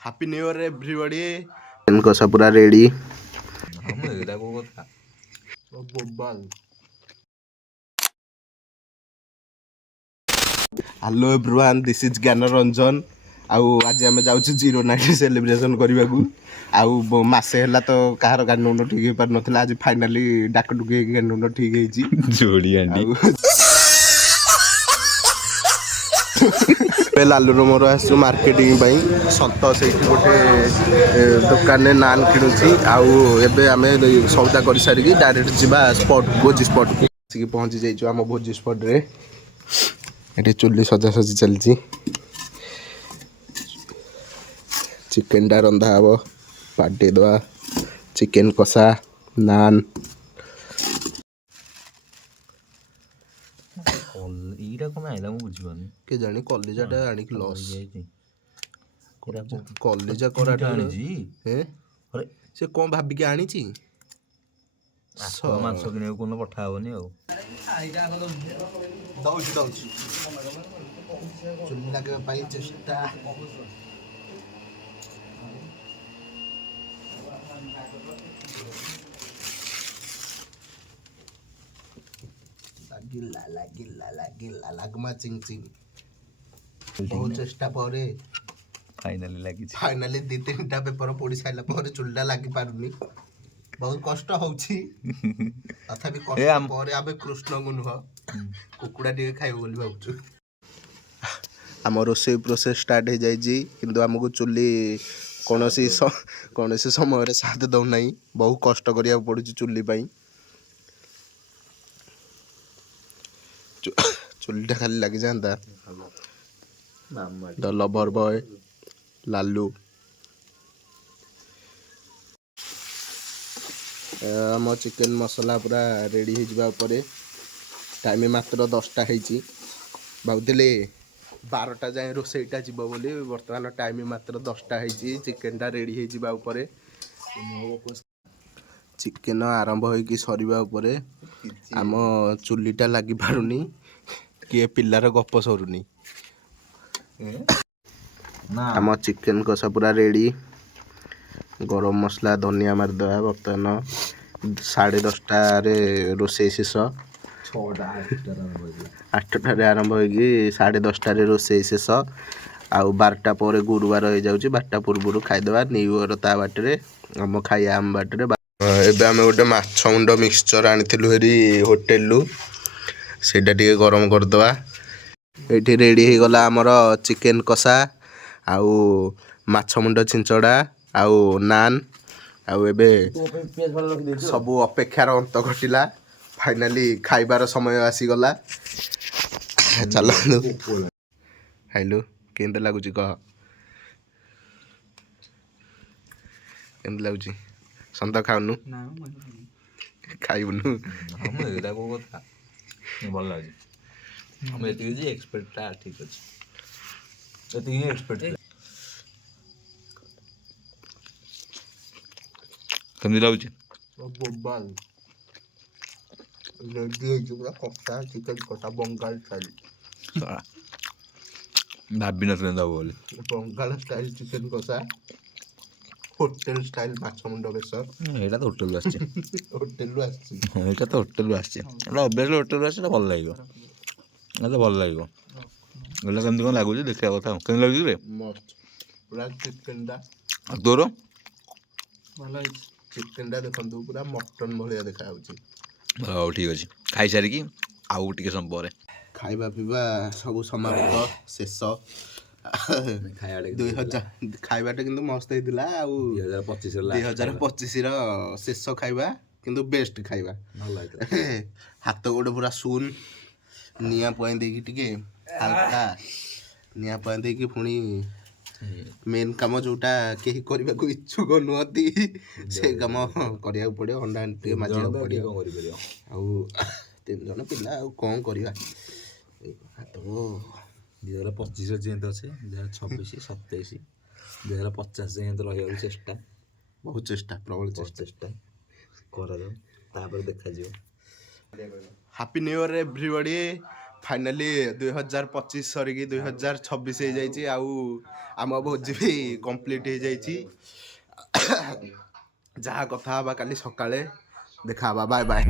Happy new year everybody. इनको सब पूरा रेडी। हम एटा को କଥା बोबाल। हेलो एवरीवन, दिस इज ज्ञान रंजन। आउ आज आम जाऊँ 0 नाइट सेलिब्रेशन करने को। आउ मासे है तो कहार गाड़ी नंबर ठीक हो पार ना। आज फाइनाली डाक डुक गाड़ी नंबर ठीक है जोड़ी लालू मोर आसु मार्केटिंग सत से गोटे दुकान में नान किणुची। आउ आम सौदा कर सारिकी डायरेक्ट जावा स्पॉट भोजी स्पॉट को पहुँची जाइए आम भोजी स्पॉट रे। ये चुली सजासजी चलती। चिकेन टा रंधा हे पाटे दवा चिकेन कषा नान के जानी कलेजाटा आनी लस कलेजा कराटा से कौन भाविक आनी मांस किने को पठा हेनी चुली लगे चेष्टा लागिला लागिला लागिला लागमा चिंग चिंग बहुत चेष्टा परे फाइनली 2-3टा पेपर पड़ी साइला परे चुलटा लागी पारुनी। बहुत कष्ट होउछि तथापि कष्ट परे आबे कृष्ण गुण हो कुकुडा टिके खाइबो बोली भाबुछु। आम रोषे प्रोसेस स्टार्ट हो जाइए किंतु आमको चुली कौन समय साथ दौना। बहुत कष्ट करिया पड़ुछि चुली पाई। चुलीटा खाली लगी जाता द लवर बॉय लालू। आम चिकेन मसला पूरा रेडी हो जावा परे टाइम मात्र 10टा होइछि। भावुले 12टा जाए रोसईटा जीव बोली बर्तमान टाइम मात्र 10टा होइछि। चिकेनटा रेडी हो जावा परे चिकेन आरंभ होइकि सरीबा उपरे आम चुलीटा लगी पारुनी किए पिलार गप सरुनी। आम चिकेन कषा पूरा रेडी। गरम मसला धनिया मारदे बर्तमान 10:30 रोषे शेष। 8टारे आरंभ होगी 10:30 रोषे शेष। आउ 12टा पर गुरुवार हो जाऊँ 12टा पूर्व खाईदे न्यू ईयर ता बाटे आम खाइया आम बाटे। एबे आम गोटे माछ मुंड मिक्सचर आनिथिलु हेरी होटेल सेटा टिके गरम करदवा। एठी रेडी हो गला आमर चिकेन कषा आउ माछ मुंड छिंचड़ा आउ नान। आउ एबे सबू अपेक्षार अंत घटिला। फाइनाली खाइबार समय आसीगला। चलो खाइलु केंते लागुची कह केंते लागुची संत खाउनु खाइबुनु हम एटा को କଥା ଭଲ ଲାଗୁଛି। हम एतिକି जे एक्सपेक्ट ता ठीक अछि एतिकी एक्सपेक्ट केमि लाଗୁଛି बोबाल रेडी है पूरा कष्टा चिकन कषा बंगाल स्टाइल भाभी नथले दब बोले बंगाल स्टाइल चिकन कषा होटेल स्टाइल माछ मुंड बेसर। एटा तो होटेल आछे होटेल आछे एटा तो होटेल आछे एटा ऑब्वियसली होटेल आछे भल लागियो एटा भल लागियो एटा केमति कोन लागुची देखिया କଥା केन लागुची रे मस्त पूरा चिकन दा तोरो भल है चिकन दा देखंतु पूरा मटन भलिया देखा होची। हां ठीक अछि खाइ सारी की आउ टिके सम परे खाइबा पीबा सब समाप्त शेष। 2000 खाइबाटा किंतु मस्त हेतिला। आउ 2025 रो शेष खाइबा किंतु बेस्ट खाइबा हाथ गोटे पूरा सुन निया पॉइंट देखि टिके हल्का निया पॉइंट देखि पुणी मेन काम जोटा केही करबा को इच्छुक नहती से काम करिया पड़ियो हंडा टिके माजिया पड़ियो आउ 3 जन पिला आउ कोन करिया तो 2025 जेंत अच्छे 2026 27 2050 जेंत रहिया चेष्टा बहुत चेष्टा प्रबल चेष्टा कर दो तापर देखा जियो। Happy new year everybody. Finally 2025 सरिकी 2026 हो जाइए आउ आम भोजी भी कंप्लीट हो जाइए जहाँ कथा हवा काली सकाळे देखा हवा बाय बाय।